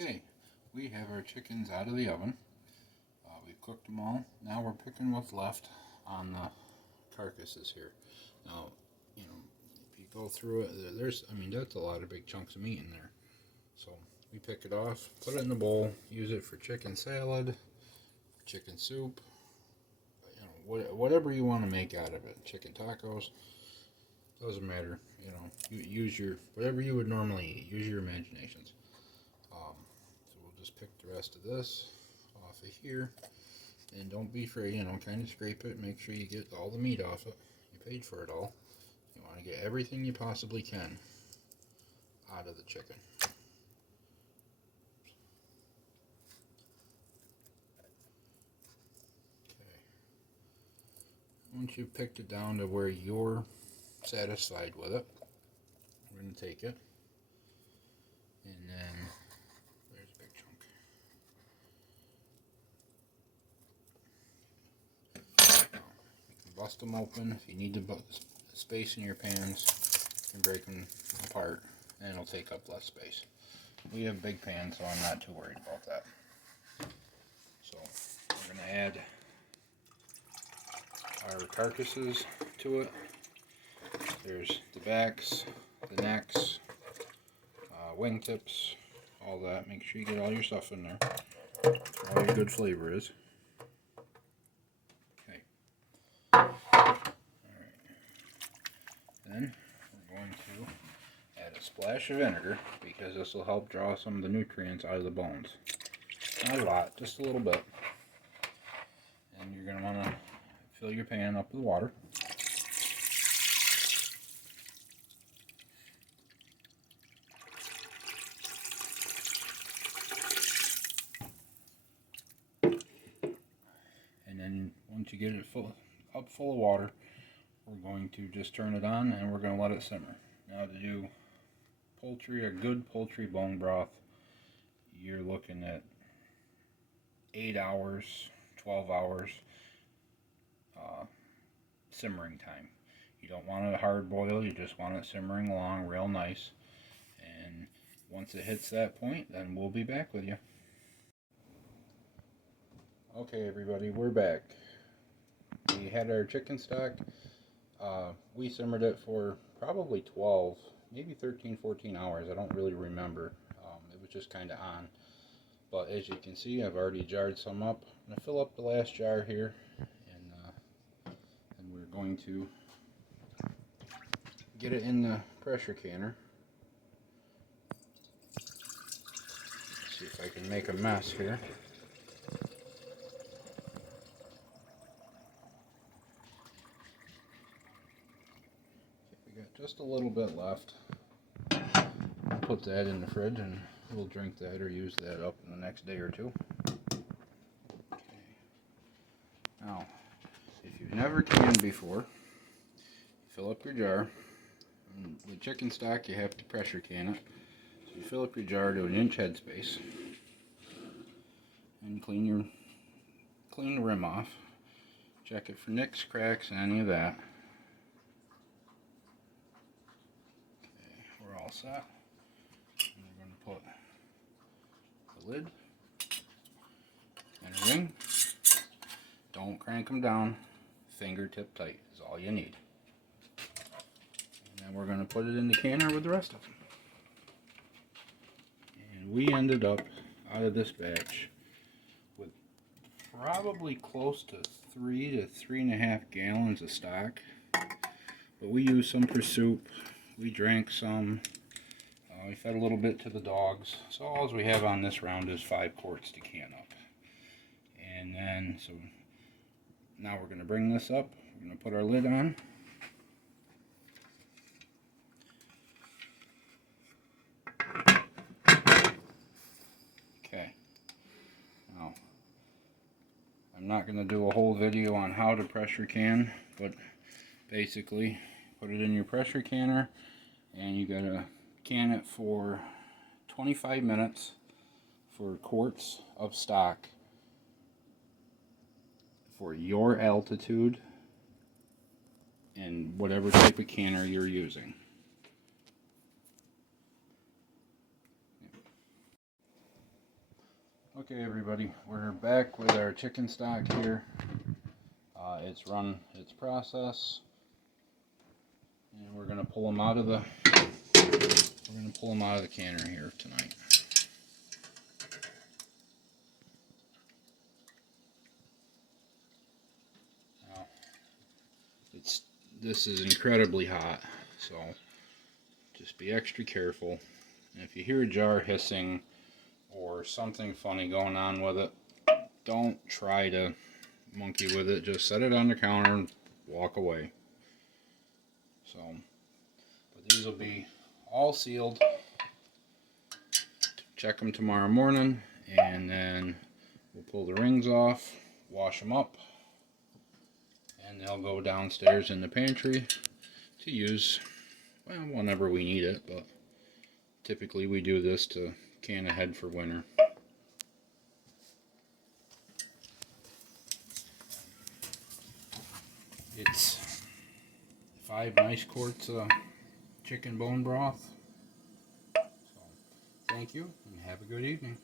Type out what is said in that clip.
Okay, we have our chickens out of the oven. We've cooked them all. Now we're picking what's left on the carcasses here. Now, you know, if you go through it, that's a lot of big chunks of meat in there. So we pick it off, put it in the bowl, use it for chicken salad, chicken soup, whatever you want to make out of it. Chicken tacos, doesn't matter. You use whatever you would normally eat. Use your imaginations. So we'll just pick the rest of this off of here. And don't be afraid, kind of scrape it. Make sure you get all the meat off it. You paid for it all. You want to get everything you possibly can out of the chicken. Okay. Once you've picked it down to where you're satisfied with it, we're going to take it. And then, there's a big chunk. You can bust them open. If you need to space in your pans, you can break them apart and it'll take up less space. We have big pans, so I'm not too worried about that. So we're going to add our carcasses to it. There's the backs, the necks, wingtips, all that. Make sure you get all your stuff in there. That's where all your good flavor is. Okay. Alright. Then we're going to add a splash of vinegar because this will help draw some of the nutrients out of the bones. Not a lot, just a little bit. And you're going to want to fill your pan up with water. And then once you get it full of water, we're going to just turn it on and we're going to let it simmer. Now to do a good poultry bone broth, you're looking at 8 hours, 12 hours simmering time. You don't want it a hard boil, you just want it simmering along real nice. And once it hits that point, then we'll be back with you. Okay everybody, we're back. We had our chicken stock. We simmered it for probably 12, maybe 13, 14 hours. I don't really remember. It was just kind of on. But as you can see, I've already jarred some up. I'm going to fill up the last jar here, and we're going to get it in the pressure canner. Let's see if I can make a mess here. Just a little bit left. Put that in the fridge and we'll drink that or use that up in the next day or two. Okay. Now, if you've never canned before, fill up your jar. And with chicken stock, you have to pressure can it. So you fill up your jar to an inch headspace and clean the rim off. Check it for nicks, cracks, and any of that. We're all set. And we're going to put the lid and a ring. Don't crank them down. Fingertip tight is all you need. And then we're going to put it in the canner with the rest of them. And we ended up out of this batch with probably close to 3 to 3.5 gallons of stock. But we used some for soup. We drank some. We fed a little bit to the dogs. So all we have on this round is 5 quarts to can up. And then, so now we're going to bring this up. We're going to put our lid on. Okay. Now, I'm not going to do a whole video on how to pressure can, but basically, put it in your pressure canner, and you gotta can it for 25 minutes for quarts of stock for your altitude and whatever type of canner you're using. Okay, everybody, we're back with our chicken stock here. It's run its process, and we're gonna pull them out of the canner here tonight. Now, this is incredibly hot, so just be extra careful. And if you hear a jar hissing or something funny going on with it, don't try to monkey with it. Just set it on the counter and walk away. So, but these will be all sealed. Check them tomorrow morning, and then we'll pull the rings off, wash them up, and they'll go downstairs in the pantry to use, well, whenever we need it, but typically we do this to can ahead for winter. It's 5 nice quarts of chicken bone broth. So, thank you, and have a good evening.